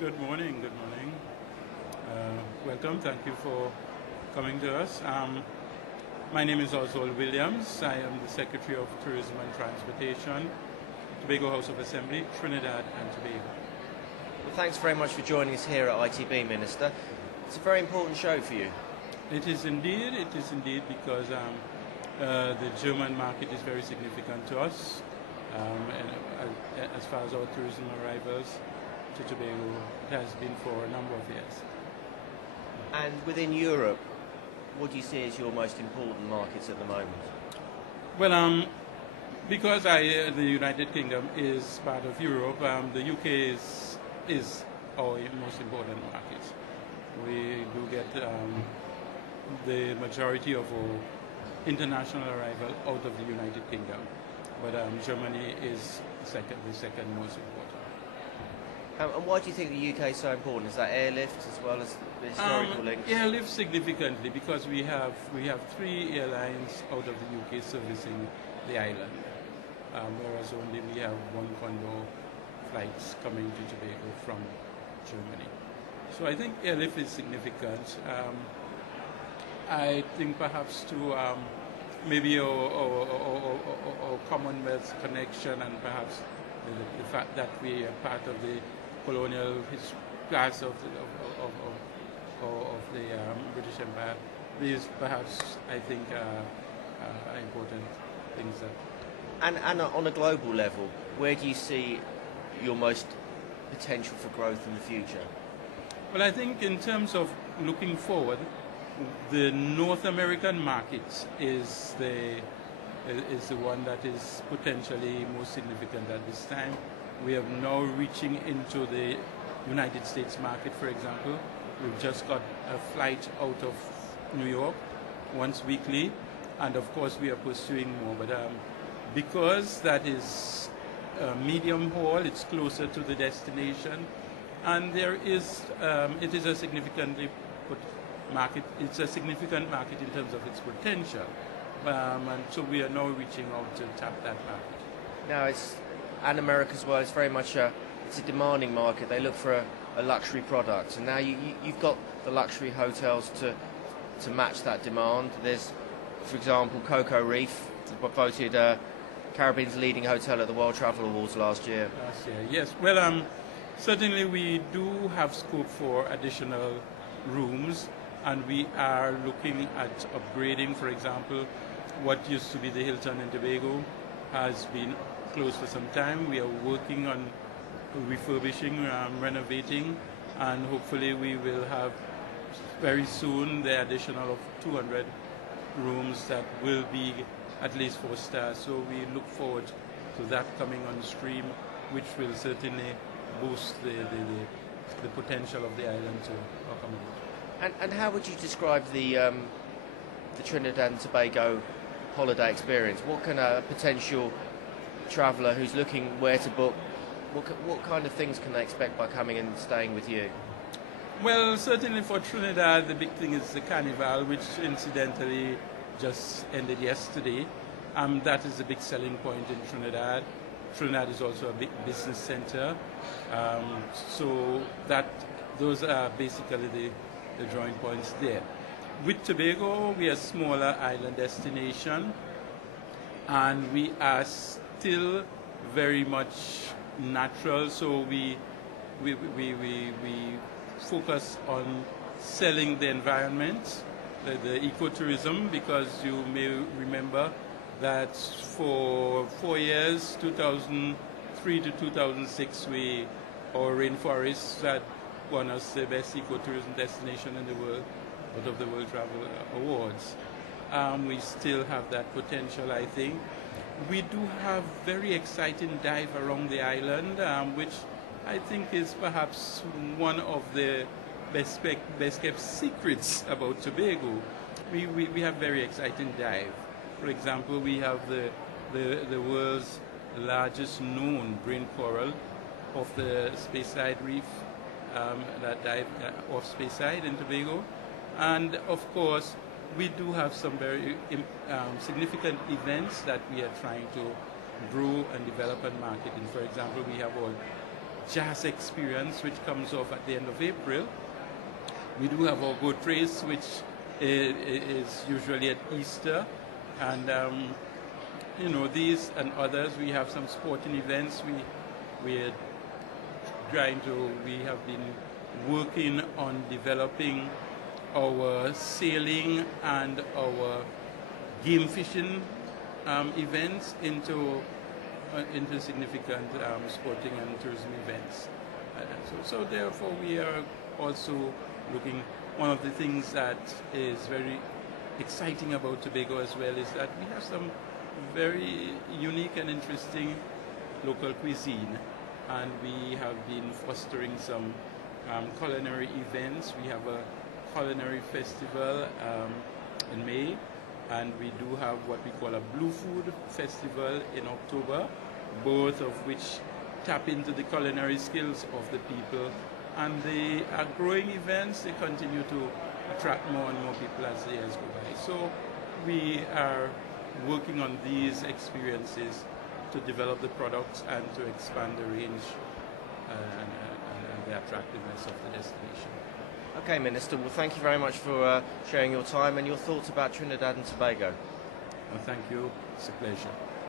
Good morning, good morning. Welcome, thank you for coming to us. My name is Oswald Williams. I am the Secretary of Tourism and Transportation, Tobago House of Assembly, Trinidad and Tobago. Well, thanks very much for joining us here at ITB, Minister. It's a very important show for you. It is indeed because the German market is very significant to us, and as far as our tourism arrivals to Tobago, it has been for a number of years. And within Europe, what do you see as your most important markets at the moment? Well, because the United Kingdom is part of Europe, the UK is our most important market. We do get the majority of our international arrival out of the United Kingdom, but Germany is the second most important. And why do you think the UK is so important? Is that airlift as well as the historical links? Airlift significantly because we have 3 airlines out of the UK servicing the island, whereas only we have 1 Condor flights coming to Tobago from Germany. So I think airlift is significant. I think perhaps to maybe our Commonwealth connection and perhaps the fact that we are part of the colonial class of the British Empire. These perhaps, I think, are important things that... And on a global level, where do you see your most potential for growth in the future? Well, I think in terms of looking forward, the North American market is the one that is potentially most significant at this time. We are now reaching into the United States market, for example. We've just got a flight out of New York once weekly, and of course we are pursuing more. But because that is medium haul, it's closer to the destination, and it is a significantly market. It's a significant market in terms of its potential, and so we are now reaching out to tap that market. Now and America as well, it's very much it's a demanding market. They look for a luxury product, and now you've got the luxury hotels to match that demand. There's, for example, Cocoa Reef, voted Caribbean's leading hotel at the World Travel Awards last year. Yes. Well, certainly we do have scope for additional rooms, and we are looking at upgrading. For example, what used to be the Hilton in Tobago has been closed for some time. We are working on refurbishing, renovating, and hopefully we will have very soon the additional of 200 rooms that will be at least 4 stars. So we look forward to that coming on stream, which will certainly boost the potential of the island to accommodate. And how would you describe the Trinidad and Tobago holiday experience? What can a potential traveller who's looking where to book, what kind of things can they expect by coming and staying with you? Well, certainly for Trinidad, the big thing is the Carnival, which incidentally just ended yesterday. That is a big selling point in Trinidad. Trinidad is also a big business center. So those are basically the drawing points there. With Tobago, we are a smaller island destination, and we are still very much natural, so we focus on selling the environment, the ecotourism, because you may remember that for 4 years, 2003 to 2006, our rainforests had won us the best ecotourism destination in the world out of the World Travel Awards. We still have that potential, I think. We do have very exciting dive around the island, which I think is perhaps one of the best kept secrets about Tobago. We have very exciting dive. For example, we have the world's largest known brain coral off the Speyside Reef, that dive off Speyside in Tobago. And of course, we do have some very significant events that we are trying to grow and develop and market in. For example, we have our jazz experience, which comes off at the end of April. We do have our boat race, which is usually at Easter, and you know, these and others. We have some sporting events. We have been working on developing our sailing and our game fishing events into significant sporting and tourism events. So therefore we are also looking. One of the things that is very exciting about Tobago as well is that we have some very unique and interesting local cuisine, and we have been fostering some culinary events. We have a culinary festival in May, and we do have what we call a Blue Food Festival in October, both of which tap into the culinary skills of the people. And they are growing events. They continue to attract more and more people as the years go by. So we are working on these experiences to develop the products and to expand the range and the attractiveness of the destination. Okay, Minister, well, thank you very much for sharing your time and your thoughts about Trinidad and Tobago. Well, thank you. It's a pleasure.